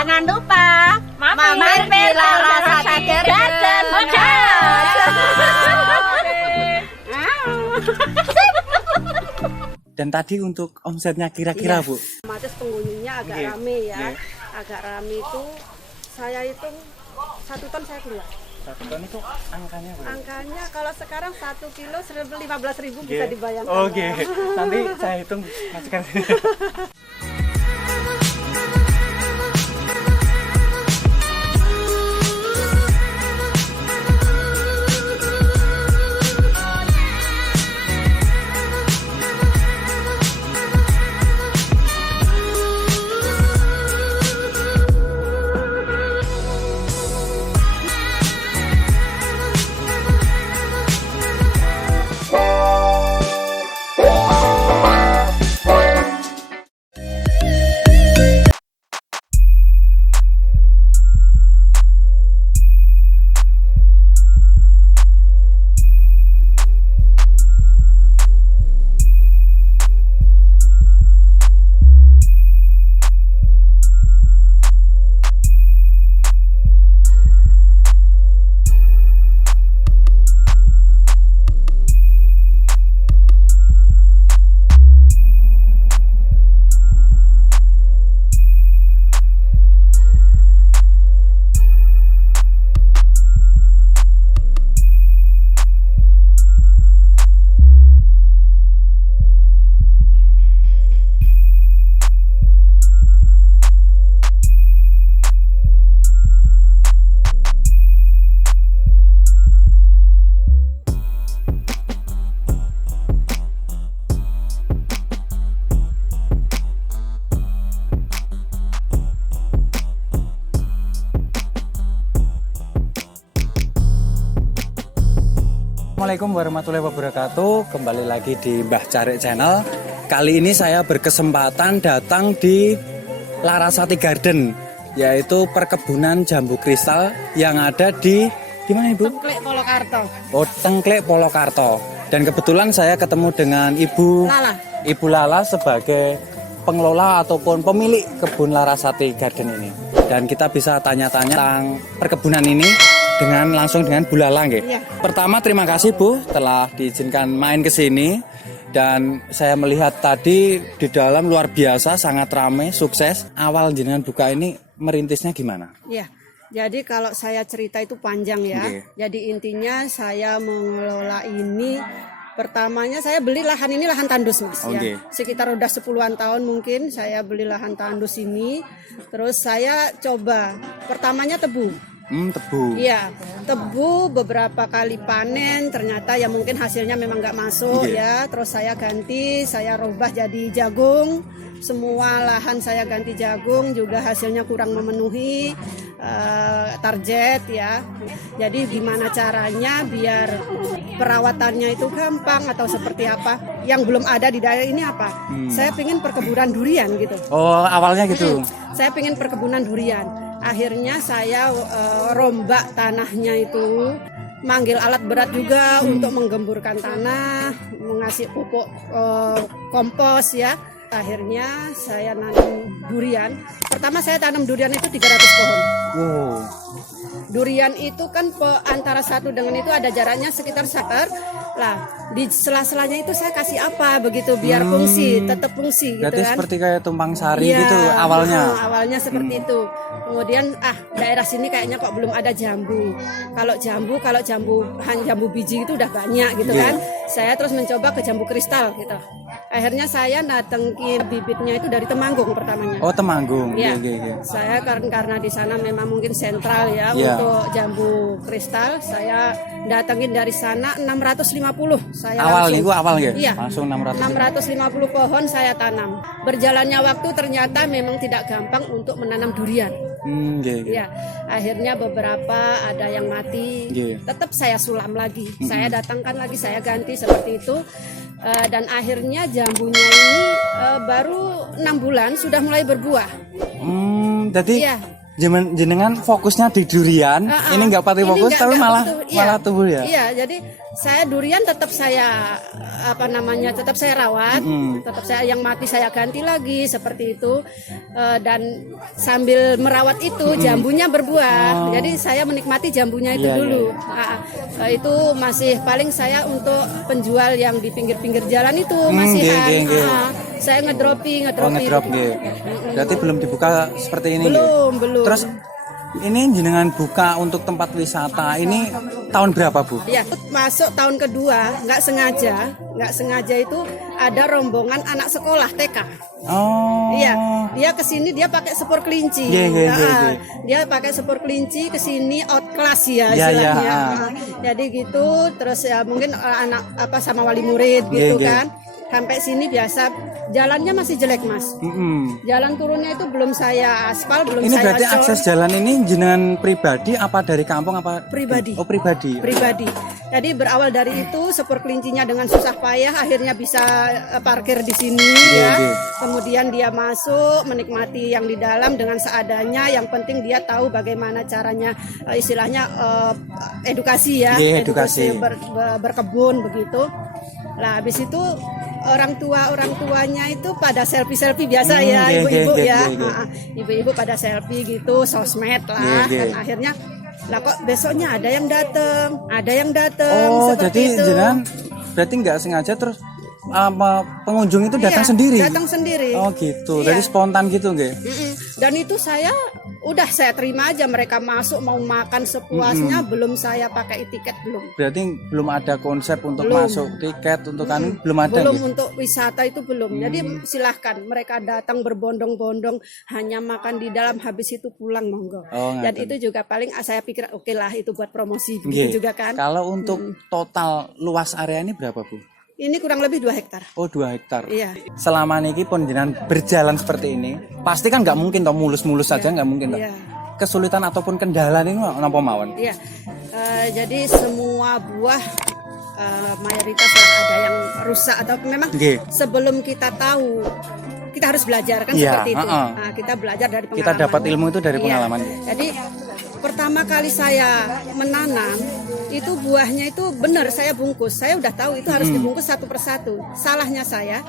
Jangan lupa mampir Larasati Garden. Dan tadi untuk omsetnya kira-kira Bu? Otomatis pengunjungnya agak rame ya. Agak rame itu saya hitung 1 ton saya keluar. 1 ton itu angkanya berapa? Angkanya kalau sekarang 1 kilo 15.000 bisa dibayangkan. Oke. Nanti saya hitung masukkan. Assalamualaikum warahmatullahi wabarakatuh. Kembali lagi di Mbah Carik Channel. Kali ini saya berkesempatan datang di Larasati Garden, yaitu perkebunan jambu kristal yang ada di mana Ibu? Tengklek Polokarto. Oh, Tengklek Polokarto. Dan kebetulan saya ketemu dengan Ibu Lala sebagai pengelola ataupun pemilik kebun Larasati Garden ini. Dan kita bisa tanya-tanya tentang perkebunan ini langsung dengan Bu Lala nggih. Iya. Pertama terima kasih Bu telah diizinkan main ke sini, dan saya melihat tadi di dalam luar biasa, sangat ramai, sukses. Awal jenengan buka ini merintisnya gimana? Iya. Jadi kalau saya cerita itu panjang ya. Jadi intinya saya mengelola ini, pertamanya saya beli lahan ini, lahan tandus Mas ya. Sekitar udah 10-an tahun mungkin saya beli lahan tandus ini. Terus saya coba pertamanya tebu. Tebu. Iya, tebu beberapa kali panen, ternyata ya mungkin hasilnya memang nggak masuk ya. Terus saya ganti, saya rubah jadi jagung. Semua lahan saya ganti jagung, juga hasilnya kurang memenuhi target ya. Jadi gimana caranya biar perawatannya itu gampang atau seperti apa? Yang belum ada di daerah ini apa? Saya pingin perkebunan durian gitu. Oh, awalnya gitu. Saya pingin perkebunan durian. Akhirnya saya rombak tanahnya itu, manggil alat berat juga untuk menggemburkan tanah, mengasih pupuk kompos ya. Akhirnya saya nanam durian. Pertama saya tanam durian itu 300 pohon. Wow. Durian itu kan antara satu dengan itu ada jaraknya sekitar 1 lah. Di sela-selanya itu saya kasih apa begitu biar fungsi, tetap fungsi gitu. Berarti kan. seperti kayak tumpang sari gitu awalnya. Awalnya seperti itu. Kemudian daerah sini kayaknya kok belum ada jambu. Kalau jambu biji itu udah banyak gitu kan. Saya terus mencoba ke jambu kristal gitu. Akhirnya saya datengin bibitnya itu dari Temanggung pertamanya. Oh, Temanggung. Ya. Saya karena di sana memang mungkin sentral ya untuk jambu kristal. Saya datengin dari sana 650. Saya awal ya? Iya. Langsung 650 pohon saya tanam. Berjalannya waktu ternyata memang tidak gampang untuk menanam durian. Ya, akhirnya beberapa ada yang mati. Tetap saya sulam lagi. Saya datangkan lagi, saya ganti seperti itu. Dan akhirnya jambunya ini baru 6 bulan sudah mulai berbuah. Jadi jenengan fokusnya di durian, ini nggak pati Ini fokus nggak- tapi nggak malah utuh. Iya. malah tumbuh ya. Iya, jadi saya durian tetap saya tetap saya rawat, tetap saya yang mati saya ganti lagi seperti itu. Dan sambil merawat itu jambunya berbuah. Jadi saya menikmati jambunya itu Iya, dulu. Itu masih paling saya untuk penjual yang di pinggir-pinggir jalan itu masihan. nggih. Saya ngedropi. Ngedrop nggih. Berarti belum dibuka seperti ini nggih? Belum. Terus ini jenengan buka untuk tempat wisata ini tahun berapa Bu? Ya, masuk tahun kedua, nggak sengaja itu ada rombongan anak sekolah TK. Oh. Iya, dia kesini dia pakai sepur kelinci. Iya. Dia pakai sepur kelinci kesini out class ya Iya, istilahnya. iya. Jadi gitu, terus ya mungkin anak sama wali murid gitu Iya. kan. Sampai sini biasa jalannya masih jelek Mas. Jalan turunnya itu belum saya aspal, belum Ini saya berarti cor. akses jalan ini jenengan pribadi apa dari kampung apa? Pribadi. Oh pribadi. Jadi berawal dari itu sepur kelincinya dengan susah payah akhirnya bisa parkir di sini ya. Iya. Kemudian dia masuk menikmati yang di dalam dengan seadanya. Yang penting dia tahu bagaimana caranya istilahnya edukasi ya. Iya, edukasi. Berkebun begitu. Lah habis itu orang tuanya itu pada selfie biasa ya, ibu-ibu ya. Ibu-ibu pada selfie gitu, sosmed lah. Dan akhirnya lah kok besoknya ada yang datang Oh, seperti jadi itu. jenengan berarti nggak sengaja terus pengunjung itu datang Iya, sendiri? Datang sendiri. Oh gitu, Iya. jadi spontan gitu nggih? Dan itu saya terima aja mereka masuk mau makan sepuasnya, belum saya pakai tiket belum. Berarti belum ada konsep untuk Belum. masuk tiket untuk kan belum ada Belum nggih? untuk wisata itu belum. Jadi silahkan mereka datang berbondong-bondong hanya makan di dalam habis itu pulang monggo. Oh, Dan ngaten. itu juga paling saya pikir oke lah itu buat promosi Nggih. begitu juga kan. Kalau untuk total luas area ini berapa Bu? Ini kurang lebih 2 hektar. Oh 2 hektar. Iya. Selama niki pun jenengan berjalan seperti ini, pasti kan nggak mungkin toh mulus-mulus saja nggak mungkin toh. Iya. Kesulitan ataupun kendala ini napa mawon? Iya. Jadi semua buah mayoritas lah ada yang rusak atau memang Nggih. sebelum kita tahu kita harus belajar kan Iya, seperti itu. heeh. Nah, kita belajar dari pengalaman. Kita dapat ilmu itu dari Iya. pengalaman. Jadi pertama kali saya menanam itu buahnya itu benar saya bungkus. Saya udah tahu itu harus dibungkus satu persatu. Salahnya saya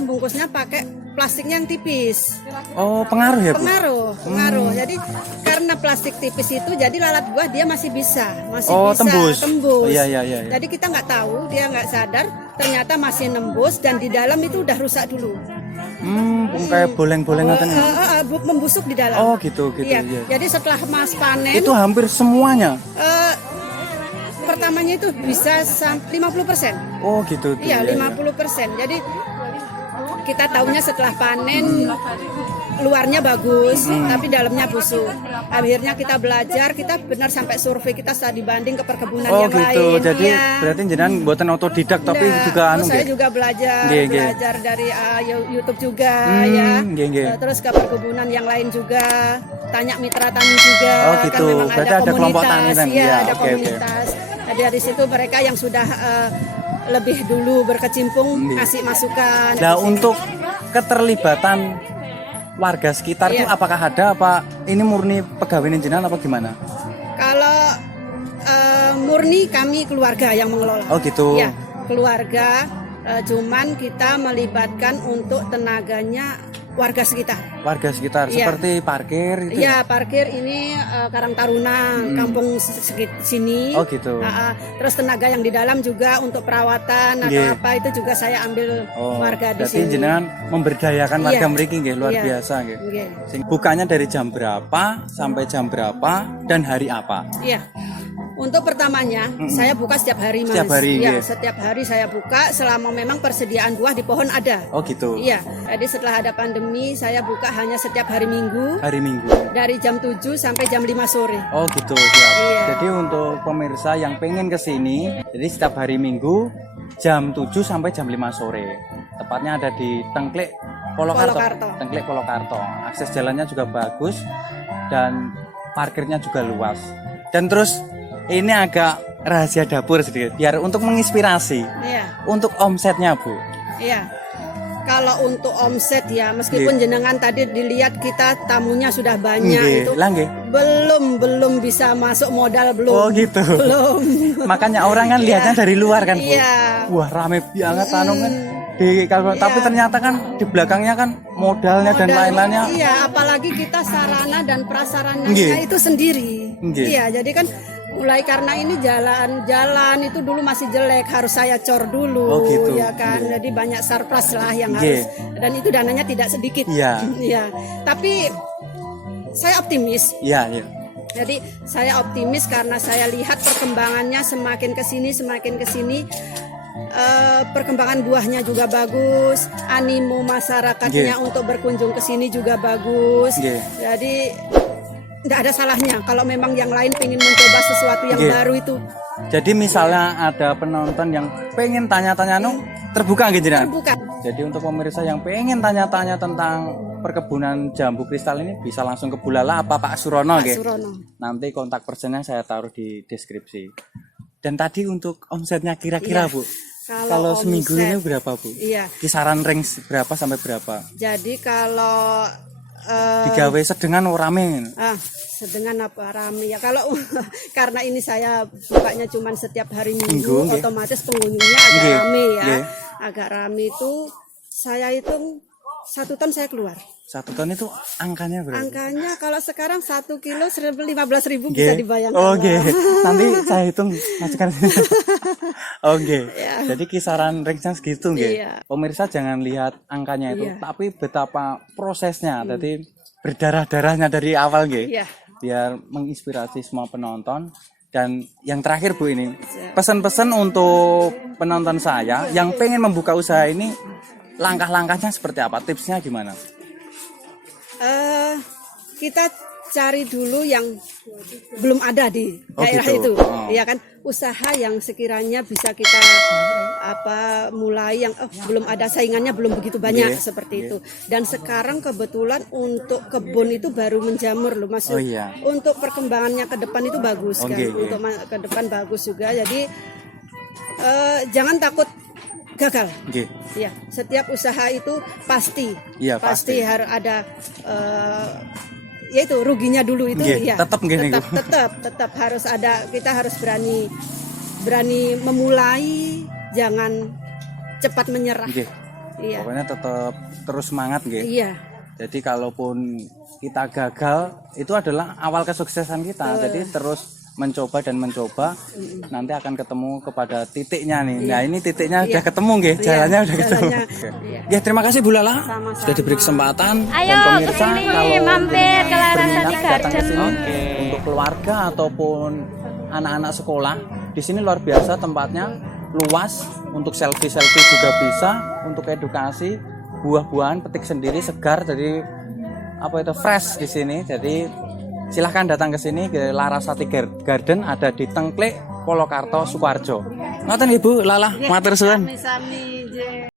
bungkusnya pakai plastiknya yang tipis. Oh pengaruh ya Bu? Pengaruh. Jadi karena plastik tipis itu jadi lalat buah dia masih bisa tembus. tembus. Iya. Jadi kita nggak tahu, dia nggak sadar ternyata masih nembus dan di dalam itu udah rusak dulu. Kayak boleng-boleng ngoten ya? Membusuk di dalam. Oh gitu. Iya. Iya. Jadi setelah Mas panen Itu hampir semuanya. pertamanya itu bisa 50%. Oh gitu. Iya, 50%. Jadi kita tahunya setelah panen luarnya bagus, tapi dalamnya busuk. Akhirnya kita belajar, kita benar sampai survei, kita sudah dibanding ke perkebunan Oh yang gitu. lain. Jadi Iya. berarti jenengan buatan otodidak tapi Nah, juga anu saya nggih? juga belajar Nggih. dari YouTube juga ya. nggih. Terus ke perkebunan yang lain juga, tanya mitra tani juga. Oh, gitu. Kan memang Berarti ada kelompok tani kan? Iya, Iya, ada oke. komunitas. Nah, dari situ mereka yang sudah lebih dulu berkecimpung kasih masukan. Nah untuk keterlibatan warga sekitar itu Iya. apakah ada apa ini murni pegawai jenengan apa gimana? Kalau murni kami keluarga yang mengelola. Oh gitu. Ya, keluarga. Cuman kita melibatkan untuk tenaganya warga sekitar. Warga sekitar Iya. seperti parkir itu. Iya, parkir ini Karang Taruna, kampung sini. Oh gitu. Terus tenaga yang di dalam juga untuk perawatan atau Nggih. apa itu juga saya ambil warga di Berarti sini. jenengan memberdayakan warga Iya. mriki nggih luar Iya. biasa nggih. Nggih. Bukanya dari jam berapa sampai jam berapa dan hari apa? Iya. Untuk pertamanya, saya buka setiap hari, Mas. Setiap hari, Ya, iya. setiap hari saya buka selama memang persediaan buah di pohon ada. Oh gitu. Iya. Jadi setelah ada pandemi, saya buka hanya setiap hari Minggu Hari Minggu. dari jam 7 sampai jam 5 sore. Oh gitu, siap. Iya. Jadi untuk pemirsa yang pengen ke sini, jadi setiap hari Minggu jam 7 sampai jam 5 sore. Tepatnya ada di Tengklek Polokarto. Polokarto. Tengklek Polokarto. Akses jalannya juga bagus dan parkirnya juga luas. Dan terus ini agak rahasia dapur sedikit biar untuk menginspirasi. Iya. Untuk omsetnya, Bu. Iya. Kalau untuk omset ya, meskipun jenengan tadi dilihat kita tamunya sudah banyak itu, Lah nggih. belum bisa masuk modal belum. Oh gitu. Belum. Makanya orang kan lihatnya dari luar kan, Bu. Iya. Wah, rame banget anu kan. Tapi ternyata kan di belakangnya kan modalnya dan lain-lainnya. Iya, apalagi kita sarana dan prasarananya Nggih. itu sendiri. Nggih. Iya, jadi kan mulai karena ini jalan itu dulu masih jelek, harus saya cor dulu, Oh, gitu. ya kan. Jadi banyak surplus lah yang Nggih. harus, dan itu dananya tidak sedikit. Iya. Iya. Tapi saya optimis. Iya, iya. Jadi saya optimis karena saya lihat perkembangannya semakin ke sini perkembangan buahnya juga bagus, animo masyarakatnya untuk berkunjung ke sini juga bagus. Jadi tidak ada salahnya kalau memang yang lain pengen mencoba sesuatu yang baru itu. Jadi misalnya ada penonton yang pengen tanya-tanya terbuka gitu kan? Terbuka. Jadi untuk pemirsa yang pengen tanya-tanya tentang perkebunan jambu kristal ini bisa langsung ke Bu Lala apa Pak Surono Pak gitu. Surono. Nanti kontak personnya saya taruh di deskripsi. Dan tadi untuk omsetnya kira-kira Bu, kalau seminggu ini berapa Bu? Iya. Kisaran range berapa sampai berapa? Jadi kalau Digawe sedengan rame. sedengan apa rame ya, kalau karena ini saya bukanya cuma setiap hari Minggu, otomatis pengunjungnya agak rame ya. Agak rame itu saya hitung 1 ton saya keluar. 1 ton itu angkanya berapa? Angkanya kalau sekarang 1 kilo 15.000 bisa dibayangkan. Oke. Nanti saya hitung masukkan. Oke. Jadi kisaran range-nya segitu nggih. Iya. Pemirsa jangan lihat angkanya itu, tapi betapa prosesnya. Jadi berdarah-darahnya dari awal nggih. Iya. Biar menginspirasi semua penonton. Dan yang terakhir Bu ini, pesan-pesan untuk penonton saya yang pengen membuka usaha ini, langkah-langkahnya seperti apa? Tipsnya gimana? Kita cari dulu yang belum ada di daerah gitu. itu, ya kan, usaha yang sekiranya bisa kita mulai yang belum ada saingannya, belum begitu banyak seperti itu. Dan sekarang kebetulan untuk kebun itu baru menjamur loh, Mas. Untuk perkembangannya ke depan itu bagus kan, untuk ke depan bagus juga. Jadi jangan takut gagal. Ya, setiap usaha itu pasti harus ada yaitu ruginya dulu itu. Tetap harus ada, kita harus berani memulai, jangan cepat menyerah. Pokoknya tetap terus semangat nggih. Iya. Jadi kalaupun kita gagal itu adalah awal kesuksesan kita. Jadi terus mencoba dan mencoba, nanti akan ketemu kepada titiknya nih. Nah, ini titiknya udah ketemu nggih, jalannya udah ketemu. Ya, terima kasih Bu Lala sudah diberi kesempatan. Ayo dan pemirsa kesini, kalau mampir ke Larasati berminat datang ke Garden. sini untuk keluarga ataupun anak-anak sekolah, di sini luar biasa tempatnya, luas, untuk selfie-selfie juga bisa, untuk edukasi, buah-buahan petik sendiri segar, jadi fresh di sini. Jadi silahkan datang ke sini ke Larasati Garden, ada di Tengklek, Polokarto, Sukoharjo. Ngoten Ibu Lala, matur suwun. Sami-sami.